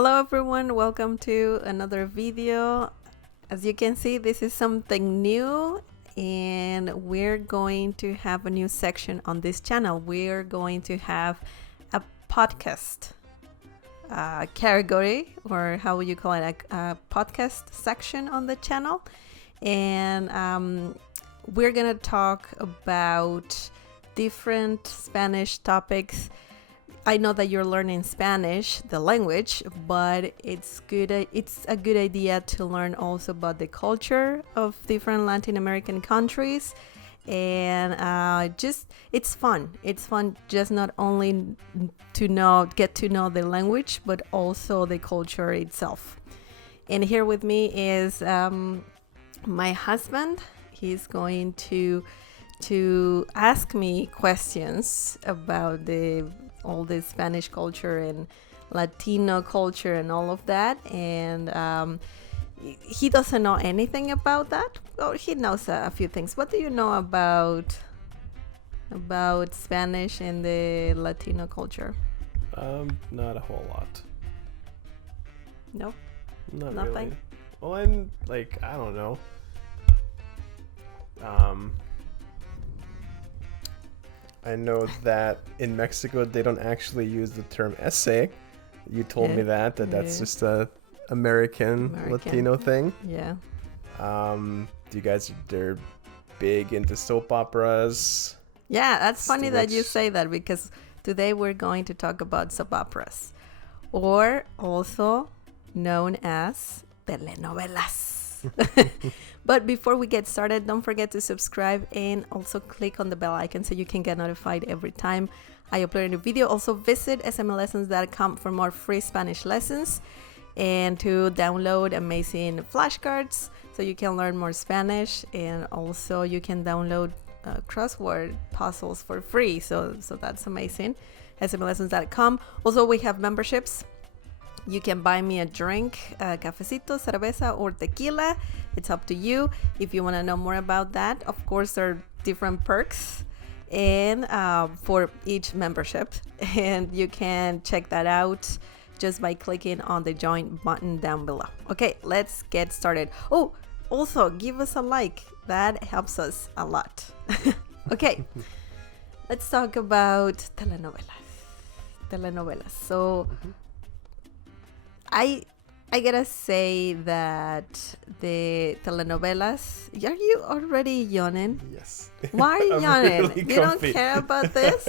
Hello everyone, welcome to another video. As you can see, this is something new and we're going to have a new section on this channel. We're going to have a podcast category, or how would you call it, a podcast section on the channel. And we're gonna talk about different Spanish topics. I know that you're learning Spanish, the language, but it's a good idea to learn also about the culture of different Latin American countries. And it's fun. It's fun just not only to get to know the language, but also the culture itself. And here with me is my husband. He's going to ask me questions about all the Spanish culture and Latino culture and all of that. And he doesn't know anything about that. Or he knows a few things. What do you know about Spanish and the Latino culture? Not a whole lot. No? Not Nothing? really. Well, I'm I don't know. I know that in Mexico they don't actually use the term essay. You told me that's just a American Latino thing. Yeah. They're big into soap operas. Yeah, that's funny that you say that, because today we're going to talk about soap operas, or also known as telenovelas. But before we get started, don't forget to subscribe and also click on the bell icon so you can get notified every time I upload a new video. Also visit smlessons.com for more free Spanish lessons and to download amazing flashcards so you can learn more Spanish. And also you can download crossword puzzles for free, so that's amazing. smlessons.com. Also, we have memberships. You can buy me a drink, cafecito, cerveza, or tequila. It's up to you. If you want to know more about that, of course, there are different perks and for each membership. And you can check that out just by clicking on the join button down below. Okay, let's get started. Oh, also give us a like. That helps us a lot. Okay, let's talk about telenovelas. So I gotta say that the telenovelas, are you already yawning? Yes. Why are you yawning? Really you don't care about this?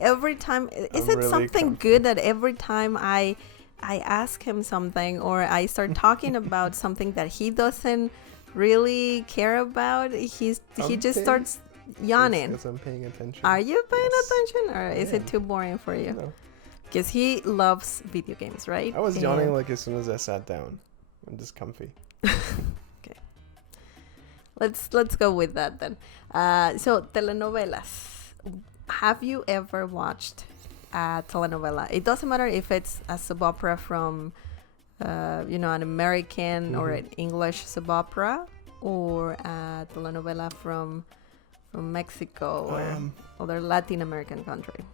Every time, is it really something good that every time I ask him something, or I start talking about something that he doesn't really care about, he just starts yawning? Because I'm paying attention. Are you paying attention, or is it too boring for you? No. Because he loves video games, right? I was yawning as soon as I sat down. I'm just comfy. Okay. Let's go with that then. So telenovelas. Have you ever watched a telenovela? It doesn't matter if it's a soap opera from, an American or an English soap opera, or a telenovela from Mexico or other Latin American country.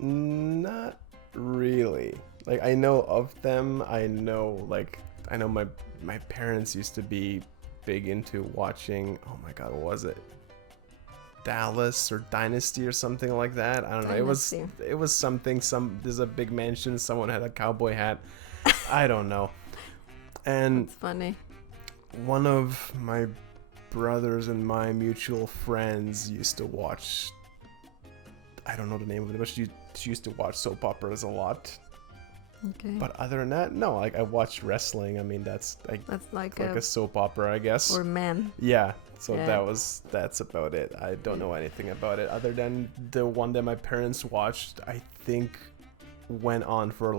Not really. I know of them. I know my parents used to be big into watching, oh my god, what was it? Dallas or Dynasty or something like that. I don't know. It was something. There's a big mansion. Someone had a cowboy hat. I don't know. And it's funny. One of my brothers and my mutual friends used to watch, I don't know the name of it, but she used to watch soap operas a lot. Okay. But other than that, no. I watched wrestling. I mean, that's like a soap opera, I guess. Or men. Yeah. So that's about it. I don't know anything about it other than the one that my parents watched. I think went on for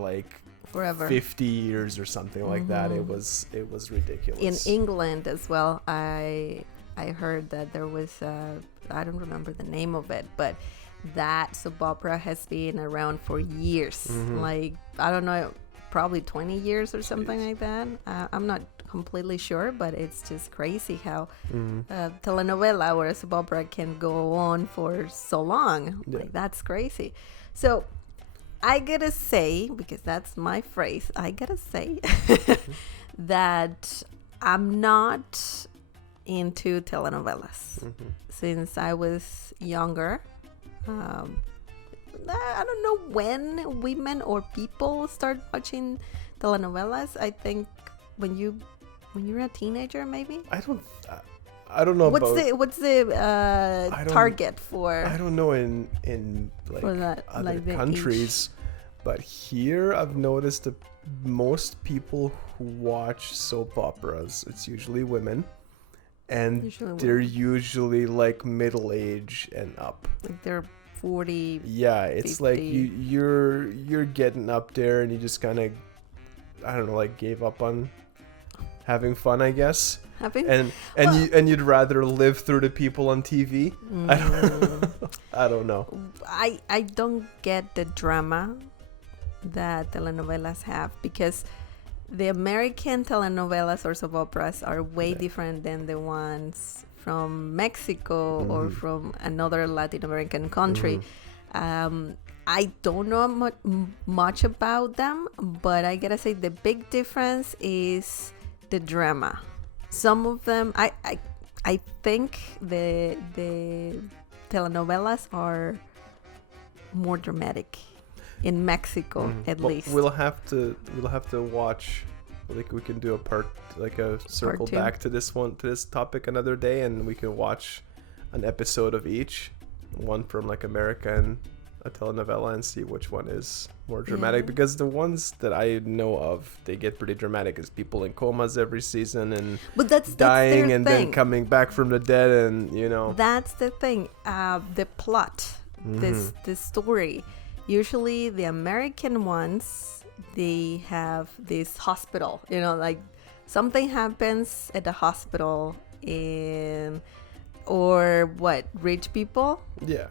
forever, 50 years or something like that. It was ridiculous. In England as well, I heard that there was I don't remember the name of it, but that soap opera has been around for years. I don't know, probably 20 years or something like that. I'm not completely sure, but it's just crazy how a telenovela or a soap opera can go on for so long. That's crazy. So I gotta say, because that's my phrase, I gotta say that I'm not into telenovelas. Since I was younger. I don't know when women or people start watching telenovelas. I think when you're a teenager, maybe. I don't know What's the target for? I don't know in like that, other like the countries, but here I've noticed that most people who watch soap operas, it's usually women, and they're usually like middle age and up. Like they're 40. Yeah, it's 50. like you're getting up there and you just kind of, I don't know, like gave up on having fun, I guess. And you'd rather live through the people on TV. I don't know. I don't get the drama that telenovelas have, because the American telenovelas or soap operas are way different than the ones from Mexico or from another Latin American country. I don't know much about them, but I gotta say the big difference is the drama. Some of them, I think the telenovelas are more dramatic in Mexico, at least. We'll have to watch. Like we can do a circle back to this topic another day, and we can watch an episode of each, one from like America and a telenovela, and see which one is more dramatic. Because the ones that I know of, they get pretty dramatic. It's people in comas every season and that's dying and thing. Then coming back from the dead, and that's the thing. The plot, the story. Usually the American ones, they have this hospital, like something happens at the hospital or rich people. Yeah.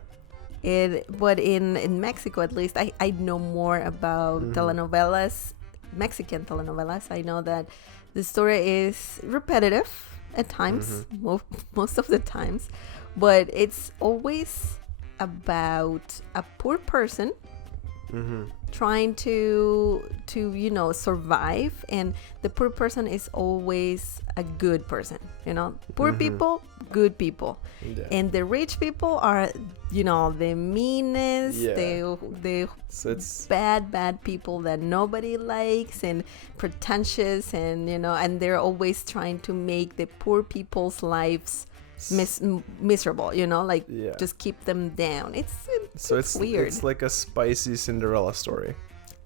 But in Mexico, at least, I know more about telenovelas, Mexican telenovelas. I know that the story is repetitive at times, most of the times, but it's always about a poor person trying to survive, and the poor person is always a good person. Poor people, good people, and the rich people are the meanest, the bad people that nobody likes, and pretentious, and and they're always trying to make the poor people's lives miserable, just keep them down. It's weird. It's like a spicy Cinderella story.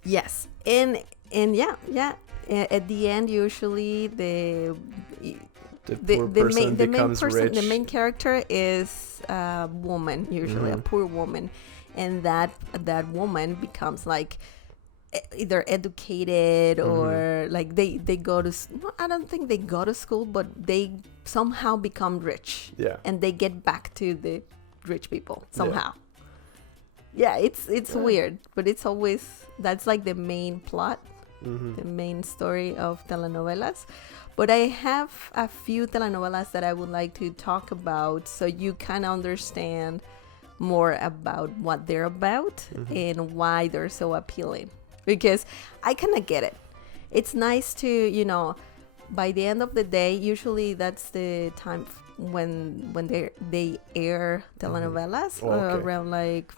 Yes. And at the end, usually the main character is a woman, usually a poor woman, and that woman becomes like either educated or like they go to, I don't think they go to school, but they somehow become rich, and they get back to the rich people somehow. It's weird, but it's always, that's like the main plot, the main story of telenovelas. But I have a few telenovelas that I would like to talk about, so you can understand more about what they're about and why they're so appealing. Because I kind of get it. It's nice to, by the end of the day, usually that's the time when they air telenovelas, around like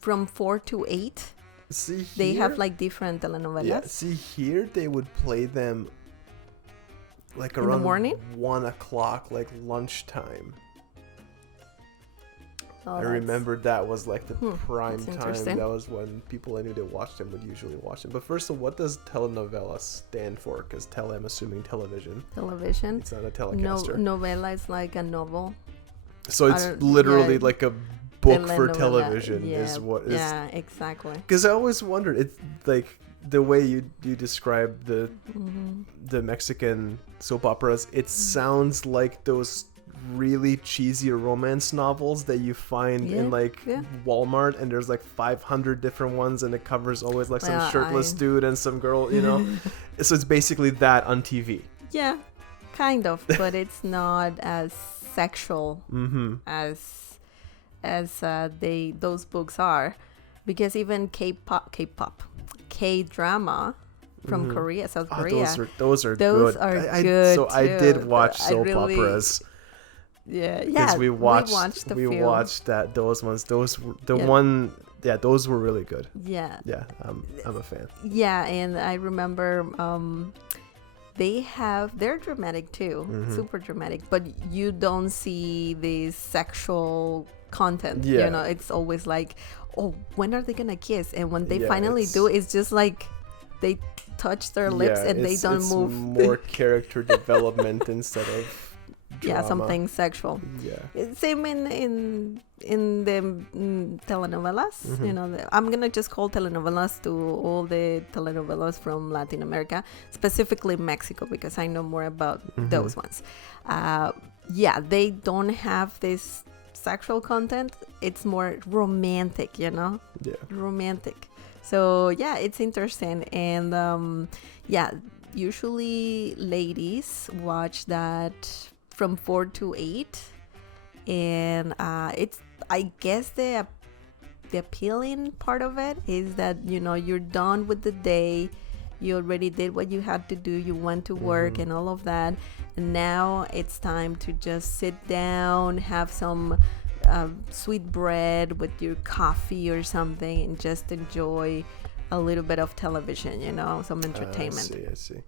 from 4 to 8. See, they have like different telenovelas. Yeah, see, here they would play them like around in the morning? 1 o'clock, like lunchtime. I remember that was like the prime time. That was when people I knew that watched them would usually watch them. But first of all, what does telenovela stand for? Because I'm assuming television. Television? It's not a telecaster. Novela is like a novel. So it's literally like a book for television is what is. Yeah, exactly. Because I always wondered, it's like the way you describe the Mexican soap operas, it sounds like those really cheesy romance novels that you find in like Walmart, and there's like 500 different ones, and it covers always like some shirtless dude and some girl, so it's basically that on TV. Yeah, kind of, but it's not as sexual as those books are, because even K-drama from Korea, South Korea. Those are good. Good. So I did watch soap operas. Yeah, Because we watched few. that those ones. Those were those were really good. Yeah. Yeah, I'm a fan. Yeah, and I remember they're dramatic too, super dramatic, but you don't see the sexual content. Yeah. You know, it's always like, oh, when are they gonna kiss? And when they Yeah, finally do, it's just like they touch their lips and they don't move. More character development instead of drama. Something sexual. Yeah. Same in the telenovelas. You know, I'm gonna just call telenovelas to all the telenovelas from Latin America, specifically Mexico, because I know more about those ones. They don't have this sexual content. It's more romantic, you know. Yeah. Romantic. So yeah, it's interesting, and usually ladies watch that from 4 to 8, and it's, I guess the appealing part of it is that, you know, you're done with the day, you already did what you had to do, you went to work and all of that, and now it's time to just sit down, have some sweet bread with your coffee or something, and just enjoy a little bit of television, you know, some entertainment. I see.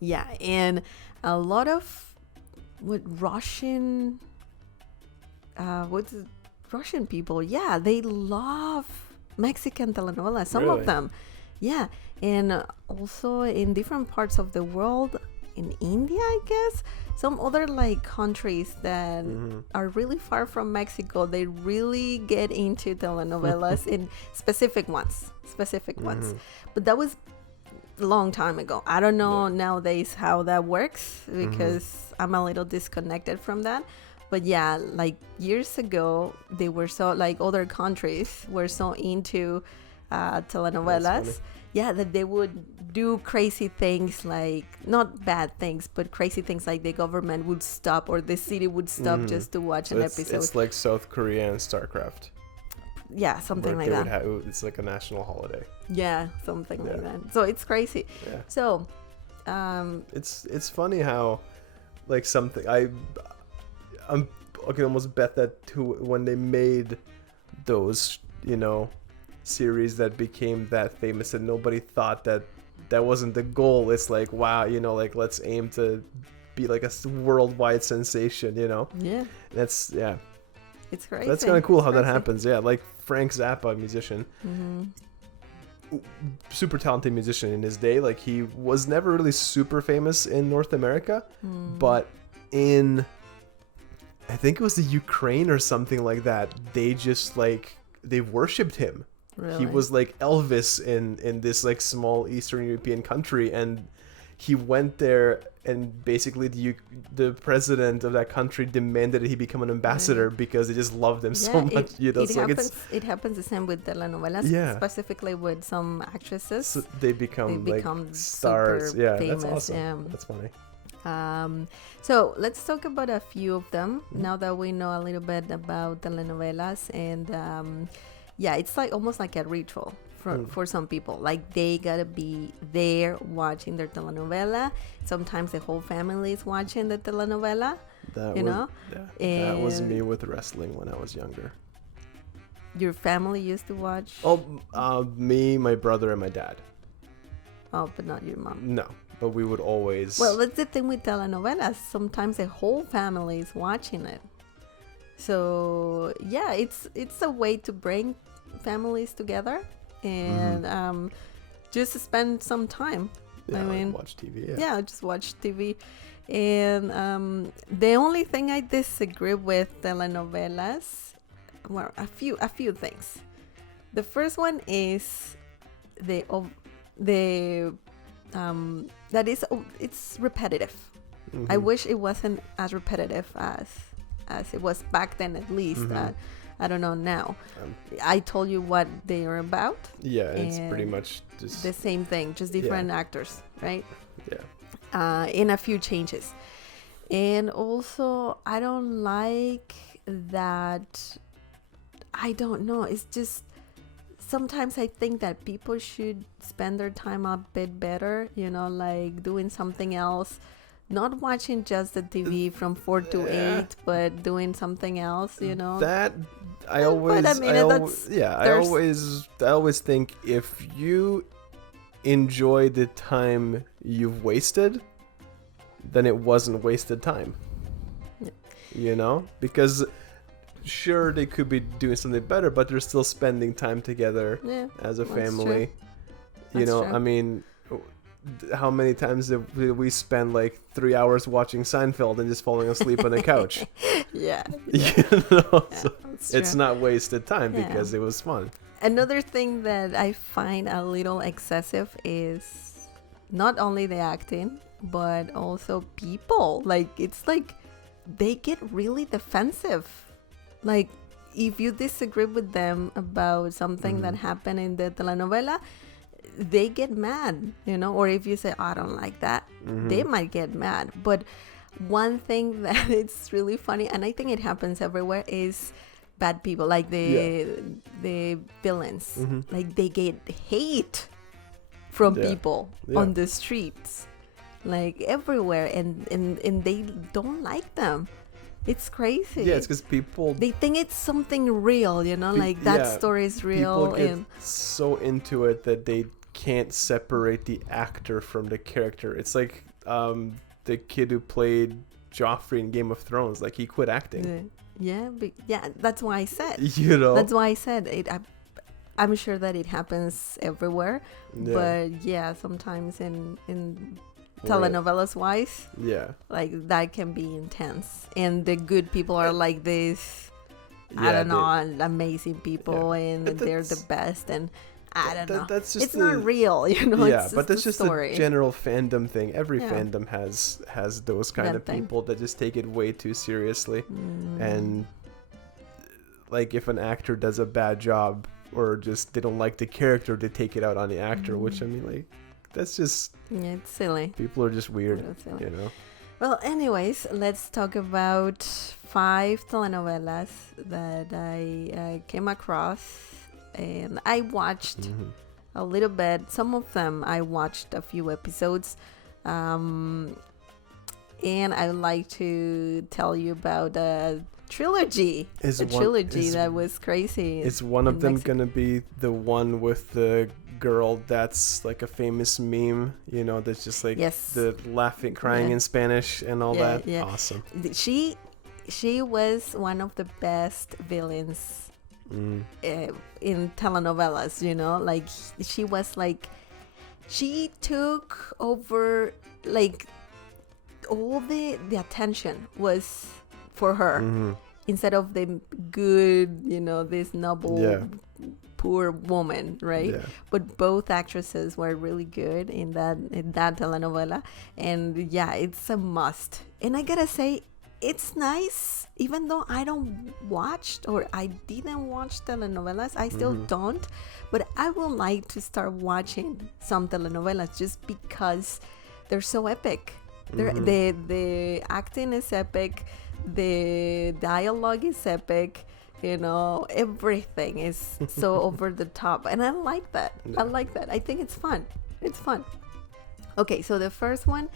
Yeah, and a lot of Russian Russian people, yeah, they love Mexican telenovelas, some of them. Yeah, and also in different parts of the world, in India, I guess, some other like countries that are really far from Mexico, they really get into telenovelas in specific ones. But that was a long time ago. I don't know nowadays how that works, because I'm a little disconnected from that. But yeah, like years ago, they were so, like other countries were so into telenovelas. Yeah, that they would do crazy things, like not bad things, but crazy things, like the government would stop or the city would stop just to watch an episode. It's like South Korea and StarCraft. Yeah, something like that. It's like a national holiday. Yeah, something like that. So it's crazy. Yeah. So, it's funny how, like, something I can almost bet that too, when they made those, you know, series that became that famous, and nobody thought that wasn't the goal. It's like, wow, you know, like, let's aim to be like a worldwide sensation, you know. Yeah, it's crazy. That's kind of cool how that happens. Yeah, like Frank Zappa, musician, super talented musician in his day. Like, he was never really super famous in North America, but in, I think it was the Ukraine or something like that, they just like, they worshipped him. Really? He was like Elvis in this like small Eastern European country, and he went there, and basically the president of that country demanded that he become an ambassador because they just loved him so much. You know, it happens the same with telenovelas, specifically with some actresses. So they become like stars. Yeah, famous. That's awesome. Yeah. That's funny. So let's talk about a few of them now that we know a little bit about telenovelas, and it's like almost like a ritual for some people. Like, they gotta be there watching their telenovela. Sometimes the whole family is watching the telenovela. That was me with wrestling when I was younger. Your family used to watch? Me, my brother, and my dad. Oh, but not your mom. No, but we would always. Well, that's the thing with telenovelas. Sometimes the whole family is watching it. So yeah, it's a way to bring families together and just spend some time. Yeah, I mean, watch TV. Yeah, just watch TV. And the only thing I disagree with telenovelas, well, a few things. The first one is it's repetitive. I wish it wasn't as repetitive as it was back then, at least. I don't know now. I told you what they are about. Yeah, it's pretty much just the same thing, just different actors, right? Yeah. In a few changes. And also, I don't like that. I don't know. It's just sometimes I think that people should spend their time a bit better, like doing something else, not watching just the TV from 4 to 8, but doing something else, That I always, but I mean, I always think if you enjoy the time you've wasted, then it wasn't wasted time. Yeah. Because sure, they could be doing something better, but they're still spending time together as a family. True. I mean, how many times did we spend like 3 hours watching Seinfeld and just falling asleep on the couch? Yeah. So it's not wasted time because it was fun. Another thing that I find a little excessive is not only the acting, but also people. Like, it's like they get really defensive. Like, if you disagree with them about something that happened in the telenovela, they get mad, or if you say, I don't like that, they might get mad. But one thing that it's really funny, and I think it happens everywhere, is bad people, like the villains. Like, they get hate from people on the streets, like everywhere, and they don't like them. It's crazy. Yeah, it's because they think it's something real, like that story is real. People get so into it that they can't separate the actor from the character. It's like the kid who played Joffrey in Game of Thrones. Like, he quit acting. Yeah, that's why I said. That's why I said it. I'm sure that it happens everywhere, but sometimes in telenovelas wise, like that can be intense, and the good people are like this, I don't know, amazing people, and they're the best, and I don't know, that's just it's not real, it's but that's just a general fandom thing. Every fandom has those kind of people that just take it way too seriously, and like if an actor does a bad job or just they don't like the character, they take it out on the actor, which I mean, like, that's just it's silly. People are just weird, Well, anyways, let's talk about 5 telenovelas that I came across, and I watched a little bit. Some of them I watched a few episodes, and I would like to tell you about a trilogy. That was crazy. Is one of them gonna be the one with the girl that's like a famous meme, that's just like the laughing, crying in Spanish and all that? Awesome. She was one of the best villains in telenovelas, like she was like, she took over, like all the attention was for her instead of the good, this noble poor woman, right? But both actresses were really good in that telenovela, and it's a must. And I gotta say, it's nice, even though I didn't watch telenovelas, I still don't, but I would like to start watching some telenovelas just because they're so epic. The acting is epic, the dialogue is epic, everything is so over the top, and I like that. I think it's fun. Okay, so the first one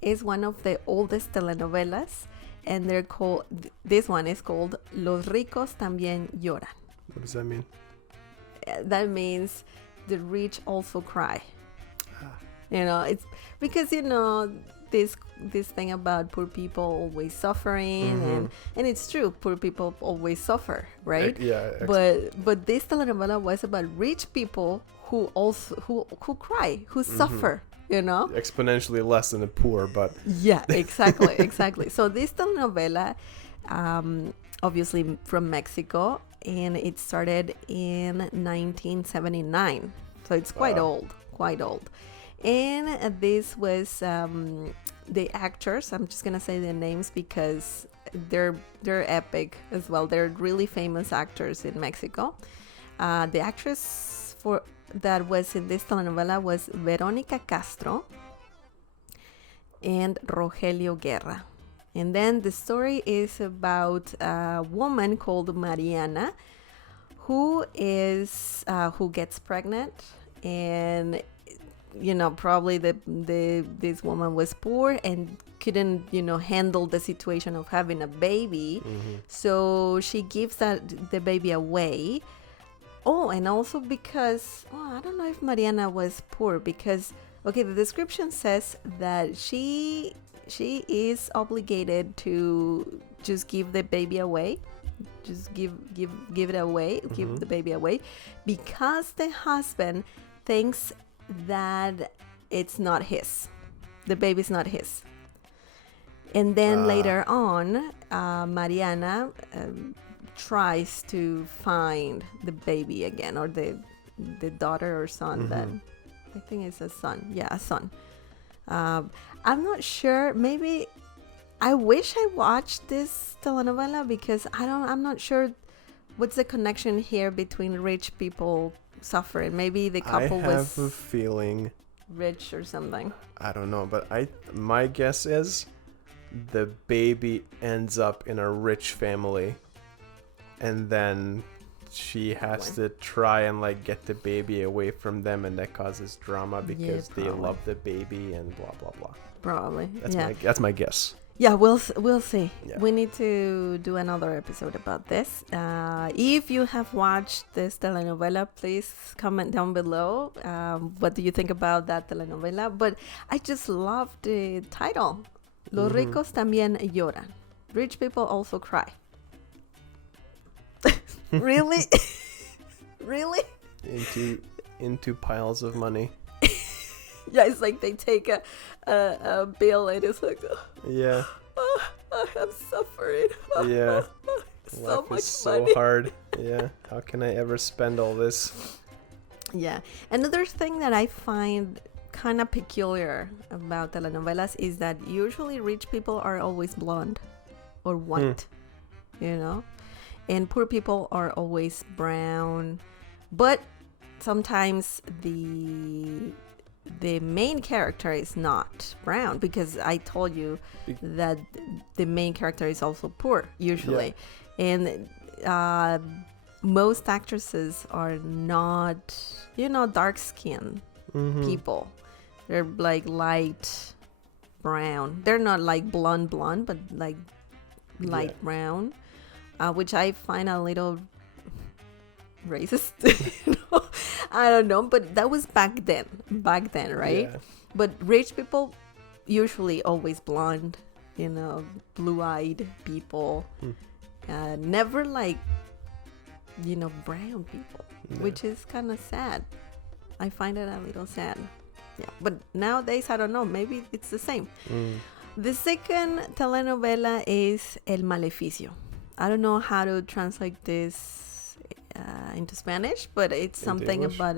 is one of the oldest telenovelas, and they're called, this one is called Los ricos también lloran. What does that mean? That means the rich also cry. It's because this thing about poor people always suffering, and it's true, poor people always suffer, right? But this telenovela was about rich people who also who cry, who suffer, exponentially less than the poor, but exactly. So this telenovela, obviously from Mexico, and it started in 1979, so it's quite old. And this was the actors. I'm just gonna say their names because they're epic as well. They're really famous actors in Mexico. The actress that was in this telenovela was Verónica Castro and Rogelio Guerra. And then the story is about a woman called Mariana who gets pregnant, and probably this woman was poor and couldn't handle the situation of having a baby, so she gives the baby away. Oh, and also because I don't know if Mariana was poor, because okay, the description says that she is obligated to just give the baby away, just give it away, give the baby away, because the husband thinks that it's not his, the baby's not his. And then later on, Mariana tries to find the baby again, or the daughter or son. That I think it's a son. Yeah, a son. I'm not sure. Maybe I wish I watched this telenovela, because I'm not sure what's the connection here between rich people suffering. Maybe the couple was a feeling rich or something. I don't know, but my guess is the baby ends up in a rich family, and then she has to try and get the baby away from them, and that causes drama because they love the baby and blah blah blah. Probably. That's my guess. Yeah, we'll see. Yeah. We need to do another episode about this. If you have watched this telenovela, please comment down below. What do you think about that telenovela? But I just love the title. Los ricos también lloran. Rich people also cry. Really? Really? Into piles of money. Yeah, it's like they take a bill and it's like, yeah, I'm suffering. Yeah. So Life much is so money. hard. Yeah. How can I ever spend all this? Yeah. Another thing that I find kind of peculiar about telenovelas is that usually rich people are always blonde or white, and poor people are always brown. But sometimes the main character is not brown, because I told you that the main character is also poor usually. And most actresses are not dark skinned people. They're like light brown. They're not like blonde but like light brown, which I find a little racist. I don't know, but that was back then, right? Yeah. But rich people usually always blonde, blue-eyed people. Never brown people, which is kind of sad. I find it a little sad. Yeah, but nowadays I don't know, maybe it's the same. The second telenovela is El Maleficio. I don't know how to translate this into Spanish, but it's something about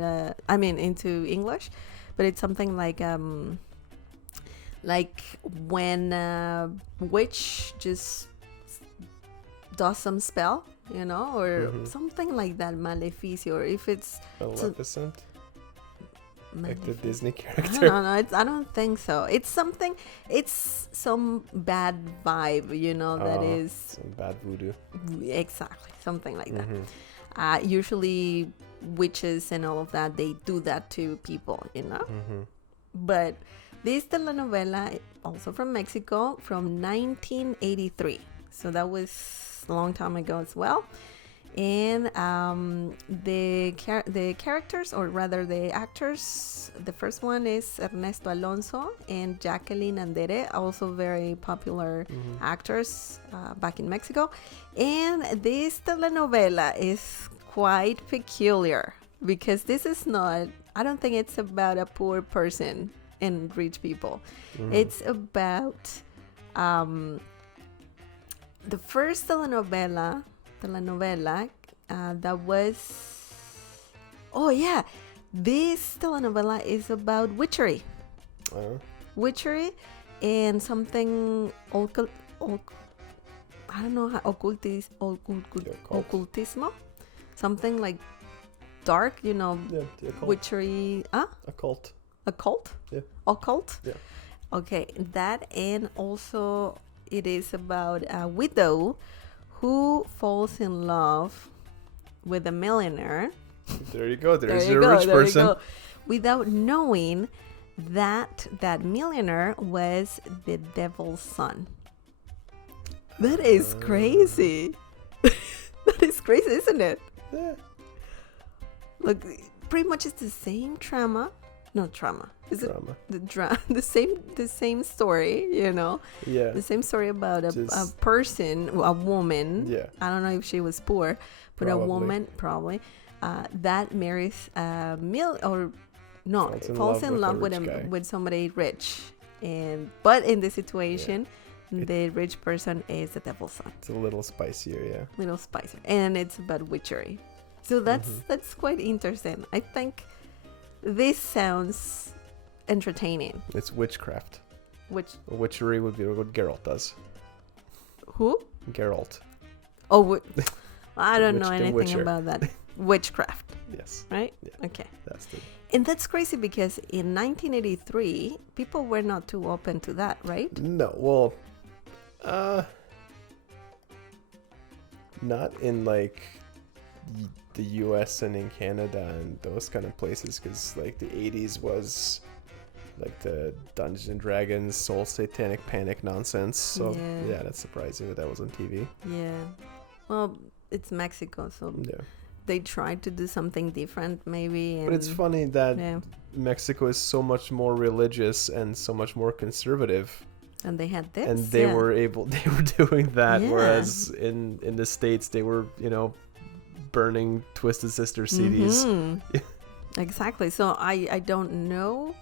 into English, but it's something like when a witch just does some spell, or something like that. Maleficio, or if it's Maleficent, like the Disney I character. don't know. I don't think so. It's something. It's some bad vibe, that is some bad voodoo. Exactly something like that. Usually witches and all of that, they do that to people, But this telenovela, also from Mexico, from 1983. So that was a long time ago as well. And the characters, or rather the actors, the first one is Ernesto Alonso and Jacqueline Andere, also very popular actors back in Mexico. And this telenovela is quite peculiar, because this is not, I don't think it's about a poor person and rich people. It's about the first telenovela that was, this telenovela is about witchery and something I don't know how, occultismo, something like dark, witchery, Occult. Yeah. Occult. Yeah. Okay, that, and also it is about a widow who falls in love with a millionaire. There you go. There's There you your go, rich there you person. go. Without knowing that that millionaire was the devil's son. That is crazy. That is crazy, isn't it? Yeah. Look, pretty much it's the same trauma. No trauma. Is Drama. it the same story, you know? Yeah. The same story about a Just- person, a woman. Yeah. I don't know if she was poor, but Probably. a woman probably that marries falls in love with a rich guy. with somebody rich, but in the situation, the rich person is the devil's son. It's a little spicier, yeah. Little spicier, and it's about witchery. So that's quite interesting. I think this sounds entertaining. It's witchcraft. Which Witchery would be what Geralt does. who? Geralt. Oh, I don't know The anything Witcher. about that. Witchcraft, Yes. right? Yeah. Okay. That's the. And that's crazy because in 1983, people were not too open to that, right? No, well, not in like the US and in Canada and those kind of places, because like the 80s was like the Dungeons and Dragons, Soul Satanic Panic nonsense. So yeah, that's surprising that was on TV. Yeah. Well, it's Mexico, so Yeah, they tried to do something different, maybe. And but it's funny that yeah, Mexico is so much more religious and so much more conservative. and they had this, And they yeah. were doing that, Yeah. whereas in the States they were, burning Twisted Sister CDs. Mhm. Exactly. So I don't know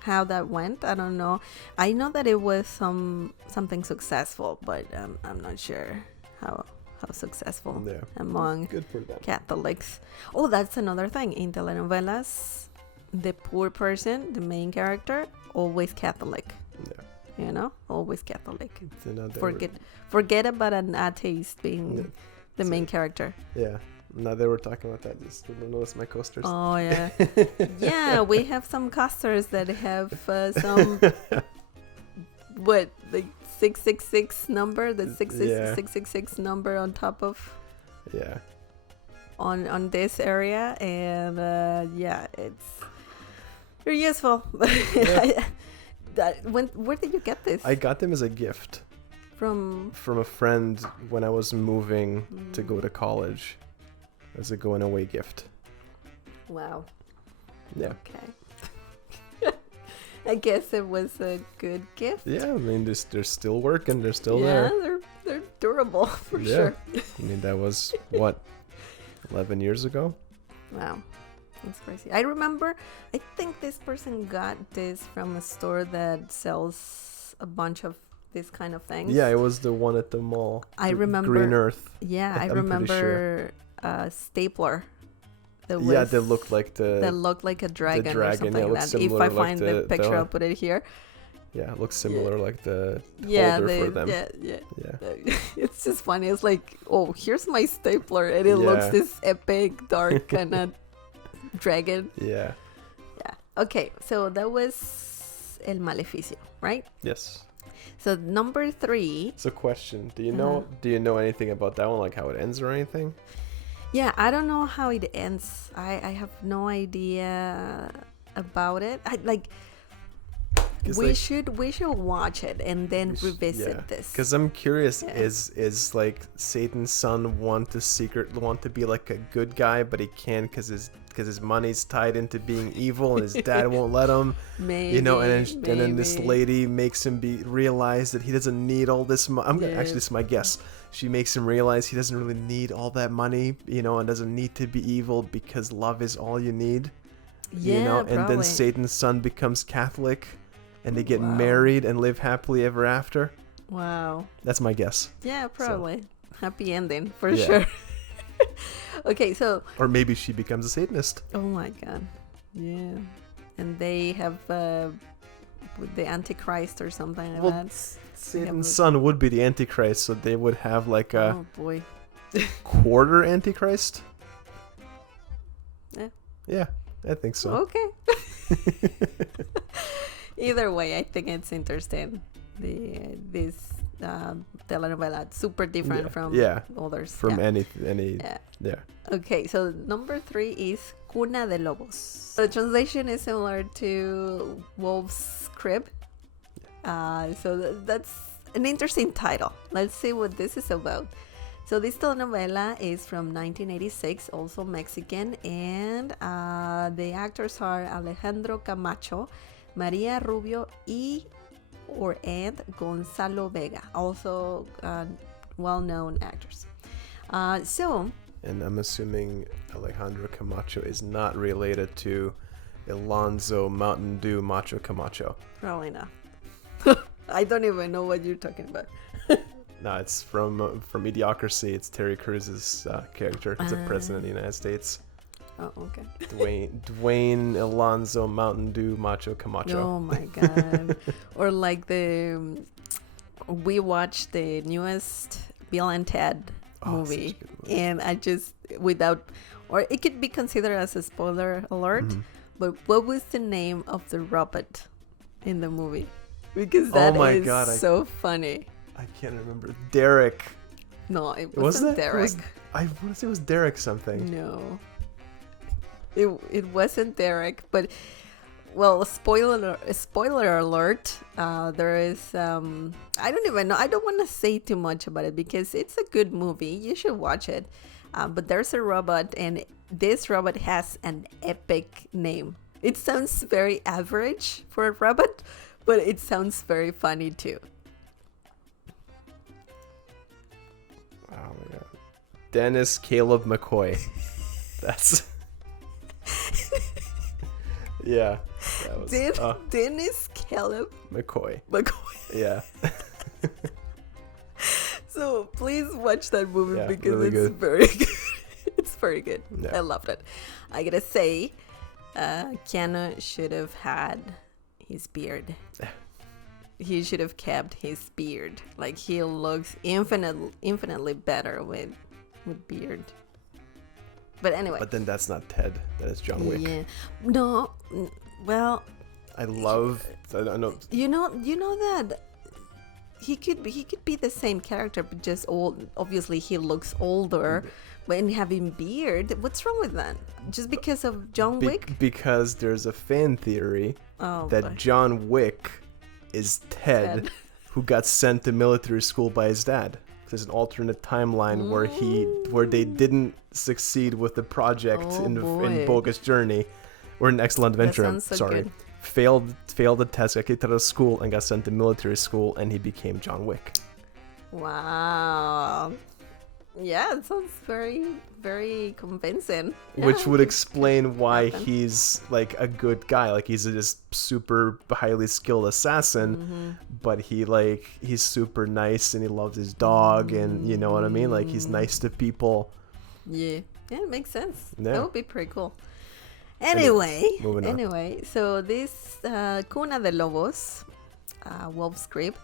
how that went. I don't know. I know that it was something successful, but I'm not sure how successful Yeah. among Good for them. Catholics. Oh, that's another thing. In telenovelas, the poor person, the main character, always Catholic. Yeah. You know, always Catholic. So now they were- Forget about an atheist being Yeah. the main character. Yeah. Now they were talking about that. Just didn't notice my coasters. Oh yeah, yeah. We have some casters that have some what like 666 number, the Yeah. 666 number on top of Yeah. on this area, and yeah, they're useful. Yeah. Where did you get this? I got them as a gift From from a friend when I was moving to go to college, as a going away gift. wow. Yeah. Okay. I guess it was a good gift. Yeah. I mean, they're still working. They're still Yeah, there. they're durable for Yeah. sure. I mean, that was what 11 years ago. Wow, that's crazy. I remember, I think this person got this from a store that sells a bunch of this kind of things. Yeah, it was the one at the mall. I the remember- Green Earth. Yeah, I I'm pretty remember a stapler. That Yeah, was- they looked like that looked like a dragon, or dragon, something yeah, it like looks that. If similar I like find the the- picture, I'll put it here. Yeah, it looks similar like the Yeah, holder for them. yeah. Yeah. It's just funny. It's like, oh, here's my stapler, and it looks Yeah. this epic, dark kind of dragon. Yeah. Yeah. Okay, so that was El Maleficio, right? Yes. So number 3. So question, do Uh-huh. you know anything about that one, like how it ends or anything? Yeah, I don't know how it ends. I have no idea about it. We should watch it and then revisit this. Because I'm curious, Yeah. is like Satan's son want to be like a good guy, but he can't because his money's tied into being evil, and his dad won't let him. Maybe, And then this maybe. lady makes him realize that he doesn't need all this money. Yeah. Actually, this is my guess. She makes him realize he doesn't really need all that money, and doesn't need to be evil because love is all you need. Yeah, And then probably. Satan's son becomes Catholic, and they get Wow. married and live happily ever after. Wow. That's my guess. Yeah, probably. Happy ending for Yeah. sure. Okay, so Or maybe she becomes a Satanist. oh my god, yeah, and they have the Antichrist or something like Well, that. Satan's son would be the Antichrist, so they would have like a Oh boy. quarter Antichrist. Yeah. Yeah, I think so. Okay. Either way, I think it's interesting. This telenovela. Super different from others. From any. Yeah. Okay, so number 3 is Cuna de Lobos. The translation is similar to Wolf's Crib. So that's an interesting title. Let's see what this is about. So this telenovela is from 1986, also Mexican, and the actors are Alejandro Camacho, Maria Rubio, and Gonzalo Vega, also well-known actors. And I'm assuming Alejandro Camacho is not related to Alonzo Mountain Dew Macho Camacho. Probably not. I don't even know what you're talking about. No, it's from Idiocracy. It's Terry Cruz's character. He's a president of the United States. Oh, okay. Dwayne Alonzo Mountain Dew Macho Camacho. Oh my God. Or like we watched the newest Bill and Ted movie, and I just or it could be considered as a spoiler alert, but what was the name of the robot in the movie? Because that is so funny. I can't remember. Derek. No, it wasn't Derek. I want to say it was Derek something. No. It wasn't Derek, but well, spoiler alert. There is I don't even know. I don't want to say too much about it because it's a good movie. You should watch it. But there's a robot, and this robot has an epic name. It sounds very average for a robot, but it sounds very funny too. Oh my God. Dennis Caleb McCoy. That's yeah. That was, Dennis Caleb McCoy. Yeah. So please watch that movie because really it's good. very good. It's very good. Yeah. I loved it. I gotta say, Keanu should have had his beard. He should have kept his beard. Like, he looks infinitely better with beard. But anyway. But then that's not Ted. That is John Wick. Yeah. No. Well. I know. You know that he could be the same character, but just old. Obviously, he looks older. When having beard, what's wrong with that? Just because of John Wick? Because there's a fan theory that John Wick is Ted, who got sent to military school by his dad. There's an alternate timeline where they didn't succeed with the project in Bogus Journey, or an Excellent Adventure. Good. Failed the test, got kicked out of school, and got sent to military school, and he became John Wick. Wow. Yeah, it sounds very, very convincing. Which would explain why he's like a good guy. Like, he's this super highly skilled assassin, but he's super nice, and he loves his dog, and you know what I mean? Like, he's nice to people. Yeah, it makes sense. Yeah. That would be pretty cool. Anyway, so this Cuna de Lobos, Wolf's Crib,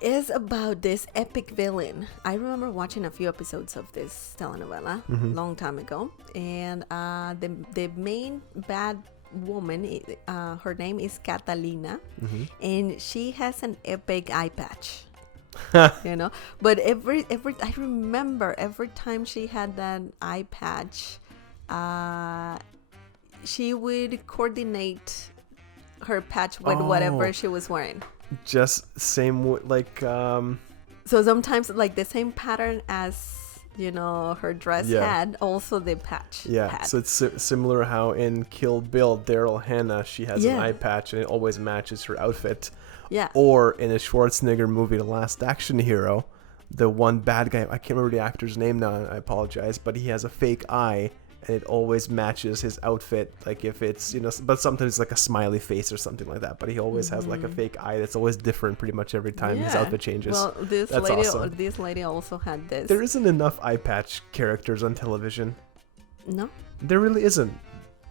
is about this epic villain. I remember watching a few episodes of this telenovela long time ago, and the main bad woman, her name is Catalina, and she has an epic eye patch. You know, but every I remember every time she had that eye patch, she would coordinate her patch with whatever she was wearing. Just same like So sometimes like the same pattern as, you know, her dress had, also the patch had. So it's similar how in Kill Bill, Daryl Hannah, she has an eye patch and it always matches her outfit. Yeah. Or in a Schwarzenegger movie, The Last Action Hero, the one bad guy, I can't remember the actor's name now, I apologize, but he has a fake eye and it always matches his outfit. Like, if it's, you know, but sometimes it's like a smiley face or something like that, but he always has like a fake eye that's always different pretty much every time his outfit changes. Well, this lady also had this. There isn't enough eye patch characters on television. No? There really isn't.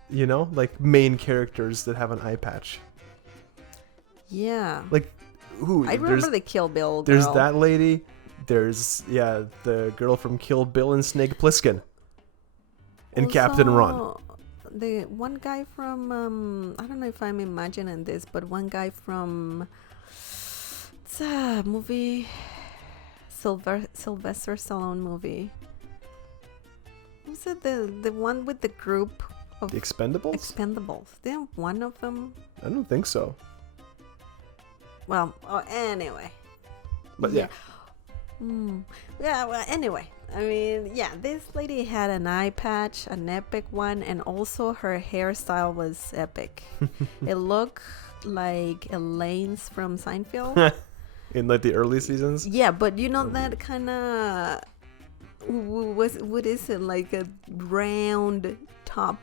You know, like main characters that have an eye patch. Yeah. Like, who? I remember the Kill Bill girl. There's that lady. There's, the girl from Kill Bill and Snake Plissken. And also, Captain Ron. The one guy from, I don't know if I'm imagining this, but one guy from What's a movie? Sylvester Stallone movie. Was it the one with the group of The Expendables? Expendables? Didn't one of them? I don't think so. Well, anyway. But yeah. Yeah, well, anyway. I mean, yeah, this lady had an eye patch, an epic one, and also her hairstyle was epic. It looked like Elaine's from Seinfeld. In like the early seasons? Yeah, but you know that kind of... What is it? Like a round top.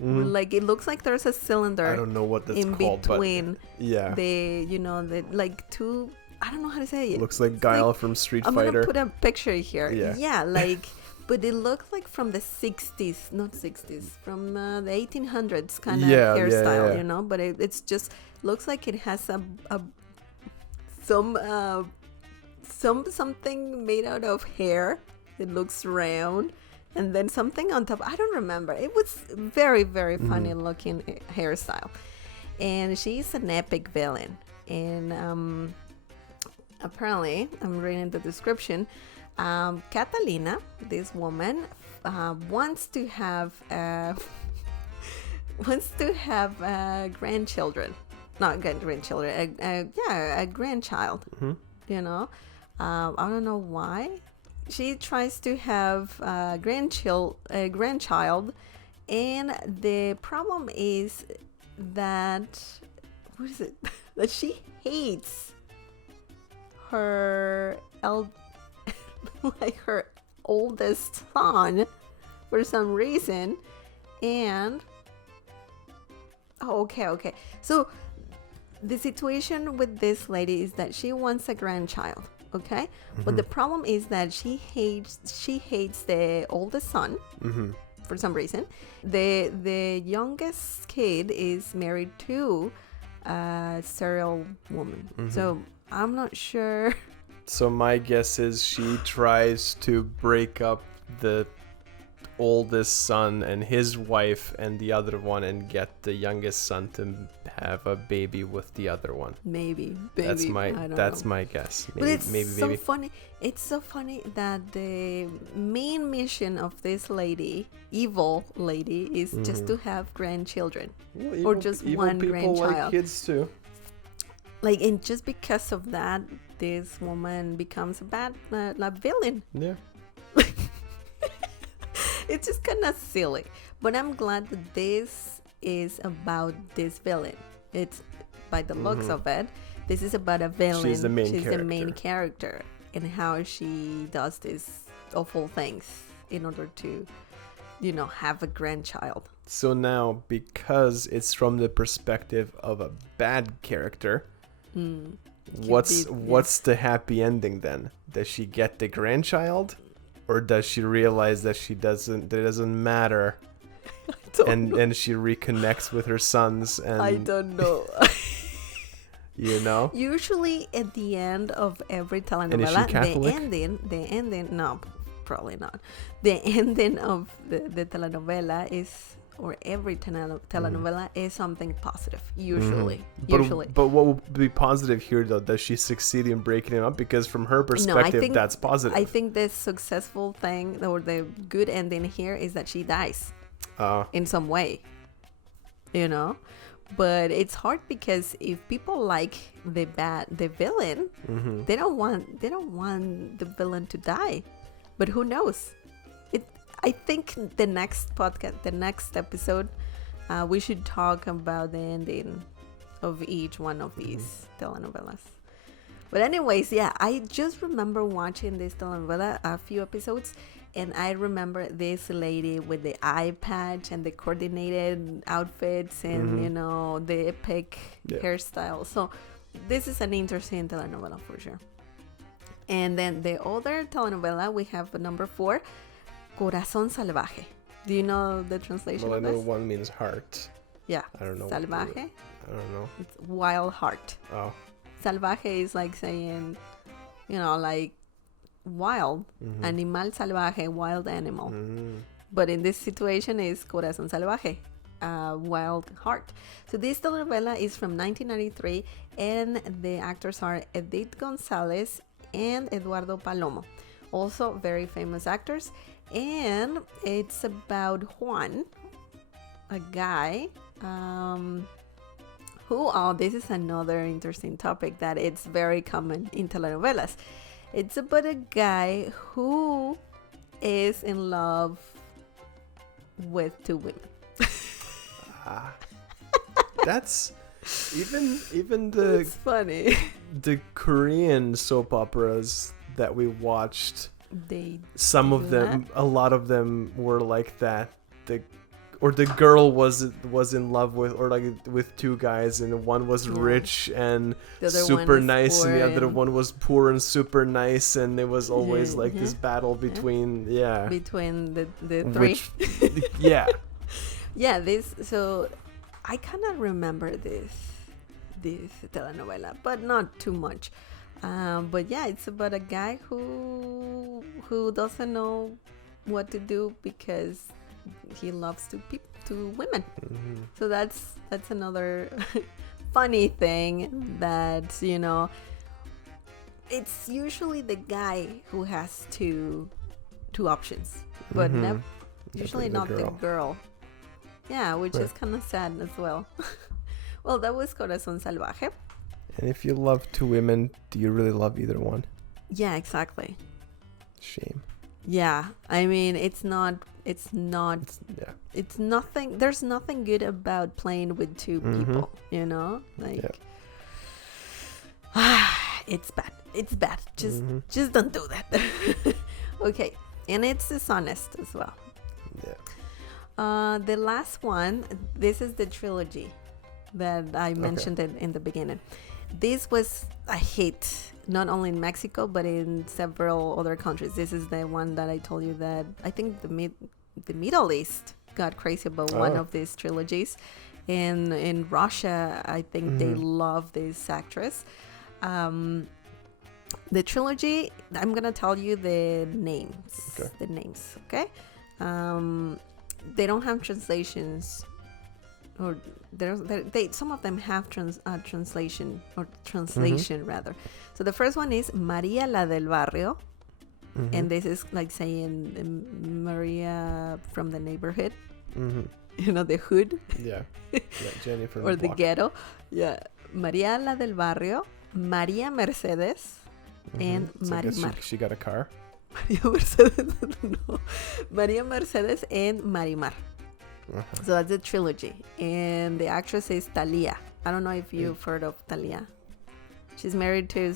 Like it looks like there's a cylinder. I don't know what that's in called, between. But yeah. The like two. I don't know how to say it. Looks like Guile from Street I'm Fighter. gonna put a picture here. Yeah. Like, but it looks like from the 60s, not 60s, from the 1800s kind of hairstyle, you know. But it's just looks like it has something made out of hair. It looks round, and then something on top. I don't remember. It was very, very funny looking hairstyle, and she's an epic villain. And apparently, I'm reading the description. Catalina, this woman, wants to have grandchildren. Not grandchildren. A grandchild. You know, I don't know why. She tries to have a grandchild, and the problem is that that she hates her her oldest son for some reason, and okay. So the situation with this lady is that she wants a grandchild. Okay, but the problem is that she hates the oldest son for some reason. The youngest kid is married to a sterile woman. So I'm not sure. So my guess is she tries to break up the oldest son and his wife and the other one and get the youngest son to have a baby with the other one. Maybe. That's my know. guess. But it's so funny. It's so funny that the main mission of this lady, evil lady, is just to have grandchildren, or just one grandchild. Like kids too. Like, and just because of that, this woman becomes a bad villain. Yeah. It's just kind of silly, but I'm glad that this is about this villain. It's by the looks of it. This is about a villain. She's the main character, and how she does these awful things in order to, have a grandchild. So now, because it's from the perspective of a bad character, what's the happy ending then? Does she get the grandchild? Or does she realize that it doesn't matter, and she reconnects with her sons? And I don't know. Usually at the end of every telenovela, the ending, no, probably not. The ending of the telenovela is, or every telenovela is something positive. Usually. But what would be positive here, though? Does she succeed in breaking him up? Because from her perspective, that's positive. I think the successful thing, or the good ending here, is that she dies in some way. But it's hard because if people like the villain, they don't want the villain to die. But who knows? I think the next episode, we should talk about the ending of each one of these telenovelas. But anyways, yeah, I just remember watching this telenovela, a few episodes, and I remember this lady with the eye patch and the coordinated outfits and, the epic hairstyle. So this is an interesting telenovela for sure. And then the other telenovela, we have number 4, Corazón salvaje. Do you know the translation of this? Well, I know this? one means heart. Yeah. I don't know. Salvaje? I don't know. It's wild heart. Oh. Salvaje is like saying, like wild. Animal salvaje, wild animal. But in this situation is Corazón salvaje. Wild Heart. So this telenovela is from 1993, and the actors are Edith Gonzalez and Eduardo Palomo, also very famous actors. And it's about Juan, a guy who, this is another interesting topic that it's very common in telenovelas. It's about a guy who is in love with two women. That's even the It's funny. The Korean soap operas that we watched. They Some do of them, that? a lot of them were like that. The girl was in love with two guys, and one was Yeah. rich and The other super one is nice, and the poor other and- one was poor and super nice, and it was always like this Yeah. battle between between the three. yeah. Yeah, so I kind of remember this telenovela, but not too much. But yeah, it's about a guy who doesn't know what to do because he loves two women. Mhm. So that's another funny thing that, it's usually the guy who has two options, but Mhm. usually the not the girl. girl. Yeah, which Right. is kind of sad as well. Well, that was Corazón Salvaje. And if you love two women, do you really love either one? Yeah, exactly. Shame. Yeah, I mean, it's not, Yeah. it's nothing, there's nothing good about playing with two Mhm. people, like, Yeah. it's bad. Mhm. Just don't do that. Okay, and it's dishonest as well. Yeah. The last one, this is the trilogy that I mentioned it in the beginning. This was a hit, not only in Mexico, but in several other countries. This is the one that I told you that I think the Middle East got crazy about one Oh. of these trilogies. In Russia, I think they love this actress. The trilogy, I'm going to tell you the names. Okay. The names, okay? They don't have translations, or some of them have translation rather. So the first one is María la del Barrio, and this is like saying Maria from the neighborhood, the hood. Yeah. Yeah. Jenny from Or the block. ghetto. Yeah. María la del Barrio, María Mercedes, and So I guess Marimar. she got a car. María Mercedes, no. María Mercedes and Marimar. So that's the trilogy. And the actress is Thalia. I don't know if you've heard of Thalia. She's married to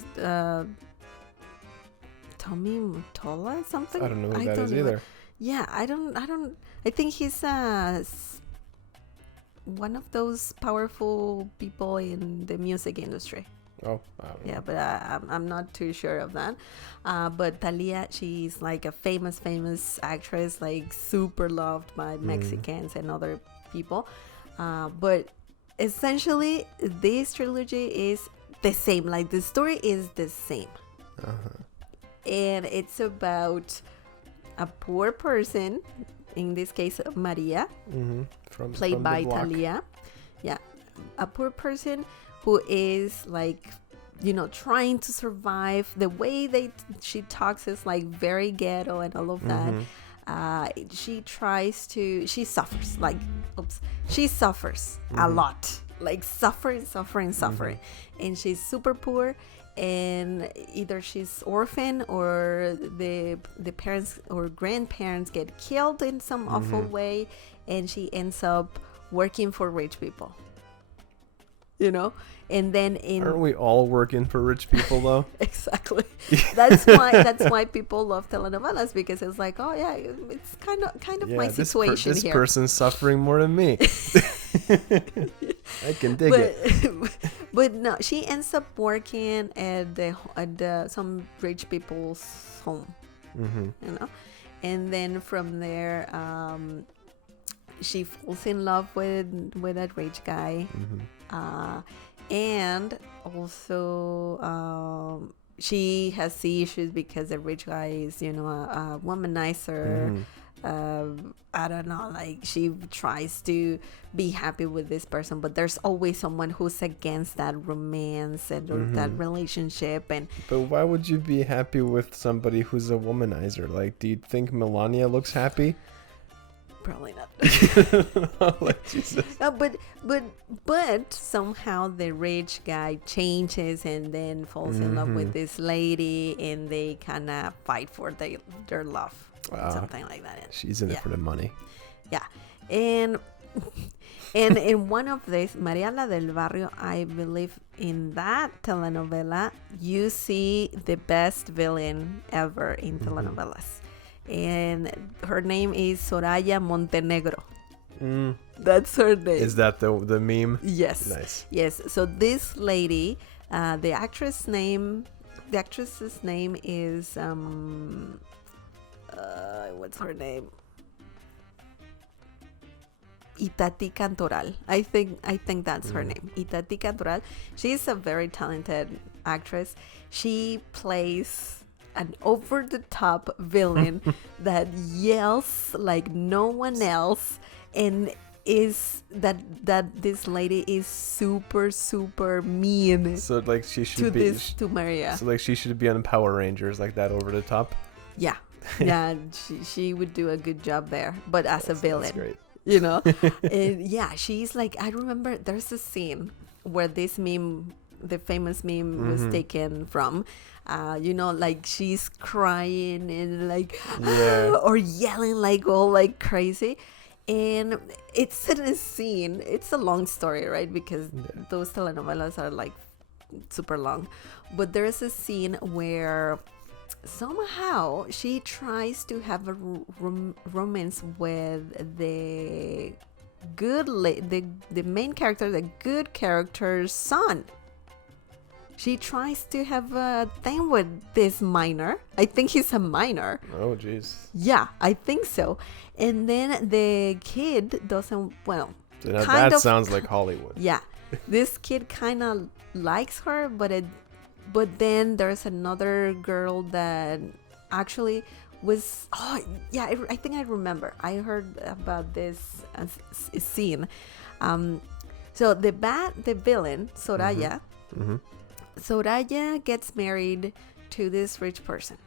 Tommy Mottola or something. I don't know who that is know. either. Yeah, I think he's one of those powerful people in the music industry. Oh, I don't know. Yeah, but I'm not too sure of that. But Thalia, she's like a famous actress, like super loved by Mexicans and other people. But essentially, this trilogy is the same. Like, the story is the same. And it's about a poor person, in this case, Maria, played from by the block. Thalia. Yeah, a poor person who is like, trying to survive. The way she talks is like very ghetto and all of that. She suffers a lot, like suffering, and she's super poor, and either she's orphan or the parents or grandparents get killed in some awful way, and she ends up working for rich people. And then Aren't we all working for rich people though? Exactly. That's why people love telenovelas, because it's like, oh yeah, it's kind of my situation this here. person's suffering more than me. I can dig it. But no, she ends up working at some rich people's home, and then from there, she falls in love with that rich guy. And also she has the issues because the rich guy is, a womanizer, I don't know, like she tries to be happy with this person, but there's always someone who's against that romance and or that relationship. And But why would you be happy with somebody who's a womanizer? Like, do you think Melania looks happy? probably not. Like, Jesus. No, but somehow the rich guy changes and then falls in love with this lady, and they kind of fight for their love, something like that. She's in it for the money. Yeah, and in one of these, María la del Barrio, I believe in that telenovela, you see the best villain ever in telenovelas. And her name is Soraya Montenegro. That's her name. Is that the meme? Yes. Nice. Yes. So this lady, the actress's name is what's her name? Itatí Cantoral. I think that's her name. Itatí Cantoral. She's a very talented actress. She plays an over-the-top villain that yells like no one else, and is that this lady is super mean. So like she should to Maria. So like she should be on Power Rangers, like that, over the top. Yeah, she would do a good job there, but as a villain. That's great. You know, and yeah, she's like, I remember there's a scene where this meme, the famous meme, was taken from. You know, like she's crying and like or yelling like all like crazy, and it's in a scene. It's a long story, right? Because those telenovelas are like super long, but there's a scene where somehow she tries to have a romance with the the main character, the good character's son. She tries to have a thing with this minor. I think he's a minor. Oh, jeez. Yeah, I think so. And then the kid doesn't, well, So now that sounds like Hollywood. Yeah. This kid kind of likes her, but then there's another girl that actually was, I think I remember. I heard about this scene. So the villain, Soraya, Soraya gets married to this rich person,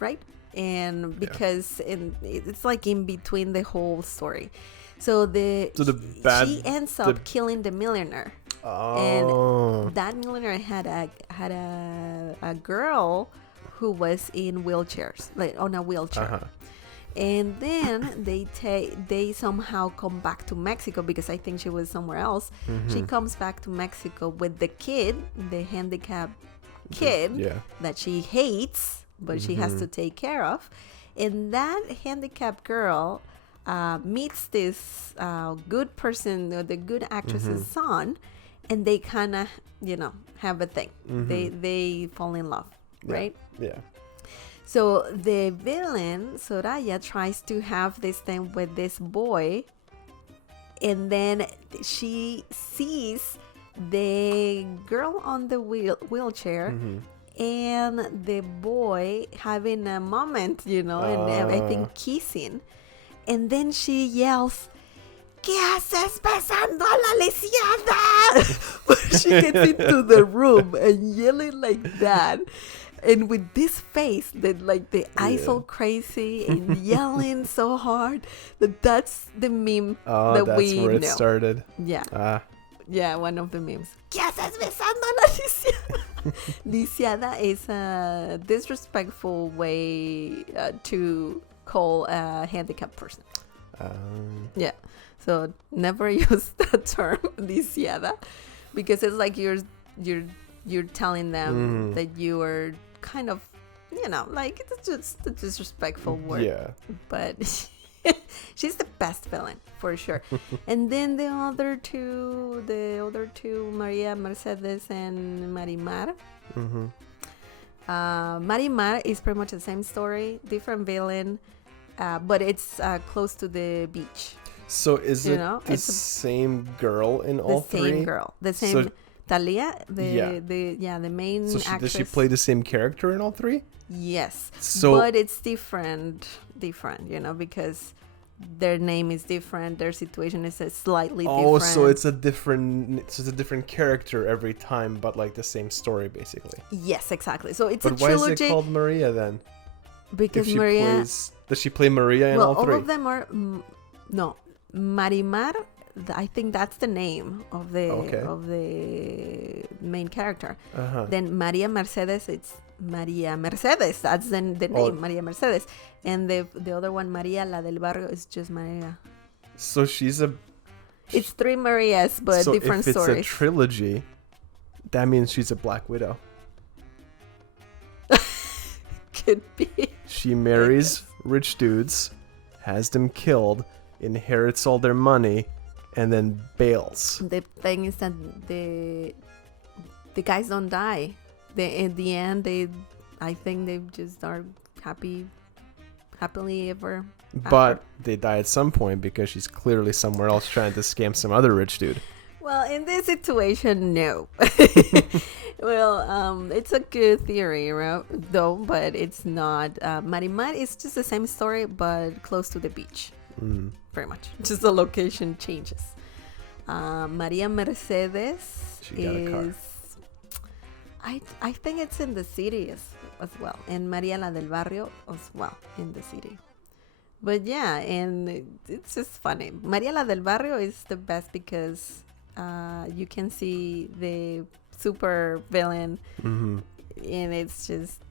right? And because it's like in between the whole story. So she ends up killing the millionaire. Oh. And that millionaire had a girl who was in wheelchairs, like on a wheelchair. And then they somehow come back to Mexico, because I think she was somewhere else. She comes back to Mexico with the kid, the handicapped kid that she hates, but she has to take care of. And that handicapped girl meets this good person, or the good actress's son, and they kind of, have a thing. They fall in love, right? Yeah. So the villain, Soraya, tries to have this thing with this boy, and then she sees the girl on the wheelchair and the boy having a moment, and I think kissing. And then she yells, ¿Qué haces besando a la lisiada? She gets into the room and yelling like that. And with this face, that like the eyes all crazy and yelling so hard, that's the meme that we know. That's where it started. Yeah. Yeah, one of the memes. ¿Qué haces besando a la lisiada? Lisiada is a disrespectful way to call a handicapped person. Yeah. So never use that term, lisiada, because it's like you're telling them that you are kind of, like it's just a disrespectful word. Yeah. But she's the best villain for sure. And then the other two, Maria, Mercedes, and Marimar. Marimar is pretty much the same story, different villain, but it's close to the beach. So is it the same girl in all three? The same girl. The same. Talia, Yeah. the main So actress. does she play the same character in all three? Yes. So But it's different, because their name is different, their situation is slightly different. so it's a different character every time, but like the same story basically. Yes, exactly. So it's But a why trilogy. is it called Maria then? Because If she Maria. does she play Maria in Well, all three? all of them are no. Marimar, I think that's the name of the main character. Uh-huh. Then Maria Mercedes, it's Maria Mercedes. That's the name, Maria Mercedes. And the other one, Maria la del Barrio, is just Maria. So she's a. It's three Marias, but so different if it's stories. a trilogy, that means she's a Black Widow. Could be. She marries rich dudes, has them killed, inherits all their money, and then bails. The thing is that the guys don't die. In the end, I think they just are happily ever after. But they die at some point because she's clearly somewhere else trying to scam some other rich dude. Well, in this situation, no. Well, it's a good theory, right? Though, but it's not. Marimar is just the same story, but close to the beach. Very much. Just the location changes. Maria Mercedes She got a car. is. I think it's in the city as well. And Maria la del Barrio as well in the city. But yeah, and it's just funny. Maria la del Barrio is the best because you can see the super villain, and it's just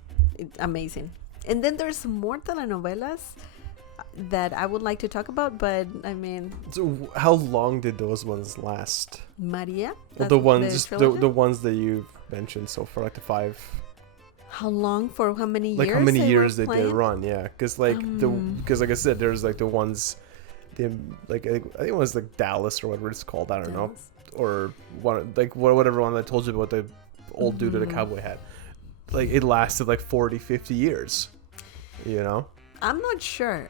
amazing. And then there's more telenovelas that I would like to talk about, but I mean, So how long did those ones last? Maria, Well, the trilogy? ones that you've mentioned so far, like the 5. How long, for how many years? Like how many they years were did they playing? run? Yeah, because like like I said, there's like the ones, I think it was like Dallas or whatever it's called. I don't know, or whatever one I told you about, the old dude that a cowboy had. Like it lasted like 40, 50 years. You know. I'm not sure,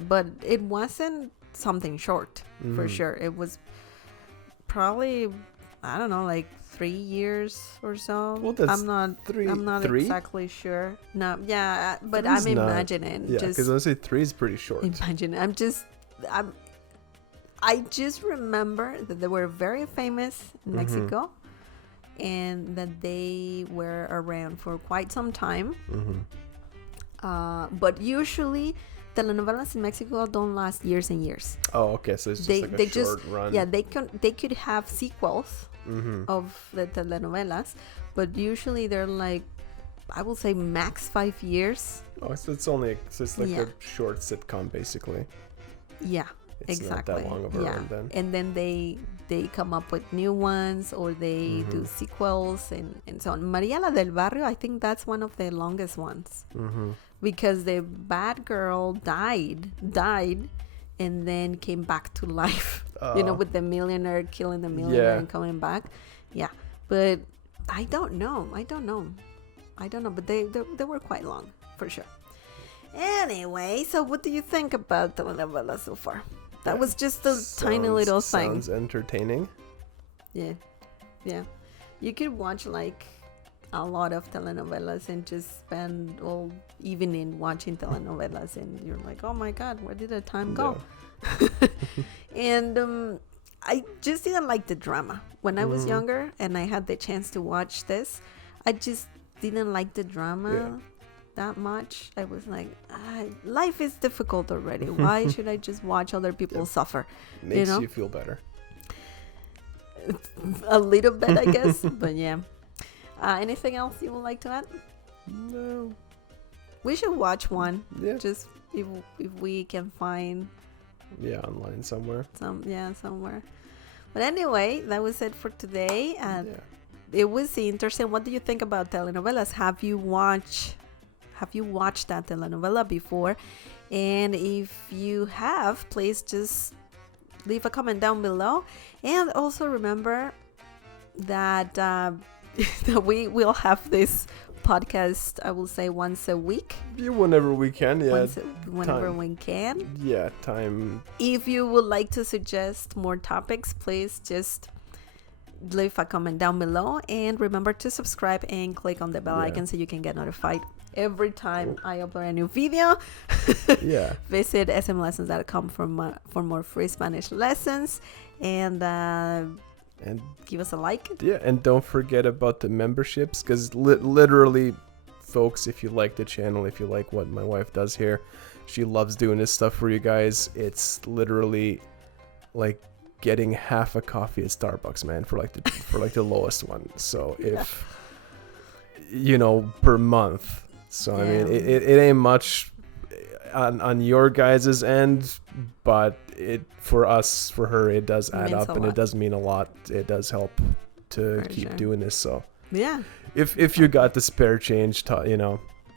but it wasn't something short for sure. It was probably, I don't know, like 3 years or so. Well, that's I'm not three? exactly sure. No, yeah, but Three's I'm not- imagining. Yeah, because I say 3 is pretty short. I just remember that they were very famous in Mexico, and that they were around for quite some time. But usually telenovelas in Mexico don't last years and years. Oh, okay. So it's just like a short run. Yeah, they could have sequels of the telenovelas, but usually they're like, I will say max 5 years. Oh, so it's like a short sitcom basically. Yeah, It's exactly. not that long of a run then. And then they come up with new ones, or they do sequels and so on. Maria la del Barrio, I think that's one of the longest ones. Because the bad girl died and then came back to life, with the millionaire killing the millionaire and coming back. Yeah, but I don't know, but they were quite long for sure. Anyway, so what do you think about telenovela so far? That was just a tiny little thing. Sounds entertaining. Yeah. You could watch like a lot of telenovelas and just spend all evening watching telenovelas, and you're like, oh my god, where did the time go? And I just didn't like the drama when I was younger, and I had the chance to watch this. I just didn't like the drama that much. I was like, life is difficult already. Why should I just watch other people suffer? Makes you feel better. A little bit, I guess. But yeah. Anything else you would like to add? No. We should watch one. Yeah. Just if we can find online somewhere. somewhere. But anyway, that was it for today. And it was interesting. What do you think about telenovelas? Have you watched that telenovela before? And if you have, please just leave a comment down below. And also remember that that we will have this podcast, I will say, once a week. Whenever we can, whenever we can. Yeah, time. If you would like to suggest more topics, please just leave a comment down below, and remember to subscribe and click on the bell icon so you can get notified every time I upload a new video. Visit smlessons.com for more free Spanish lessons, and give us a like. Yeah, and don't forget about the memberships, because literally, folks, if you like the channel, if you like what my wife does here, she loves doing this stuff for you guys. It's literally like getting half a coffee at Starbucks, man, for like the lowest one. So if per month. So I mean, it ain't much on your guys' end, but for her it does add up, and it does mean a lot. It does help to keep doing this. So if you got the spare change, that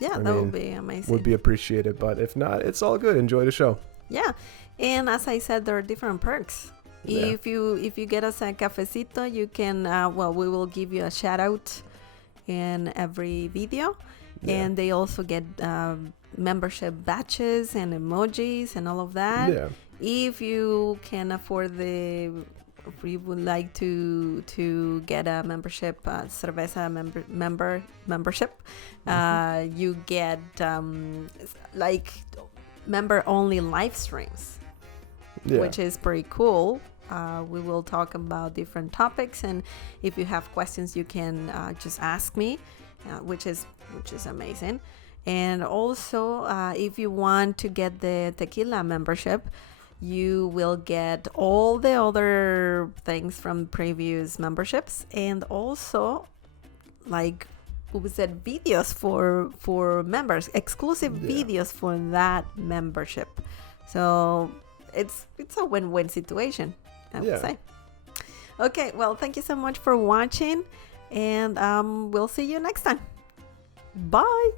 would be amazing. Would be appreciated. But if not, it's all good. Enjoy the show. Yeah, and as I said, there are different perks. If you get us a cafecito, you can we will give you a shout out in every video, and they also get membership badges and emojis and all of that. If you can afford if you would like to get a membership, cerveza membership, you get like member only live streams, which is pretty cool. We will talk about different topics, and if you have questions, you can just ask me, which is amazing. And also, if you want to get the tequila membership, you will get all the other things from previous memberships, and also like we said, videos for members, exclusive videos for that membership. So it's a win-win situation, I would say. Okay, well, thank you so much for watching, and we'll see you next time. Bye.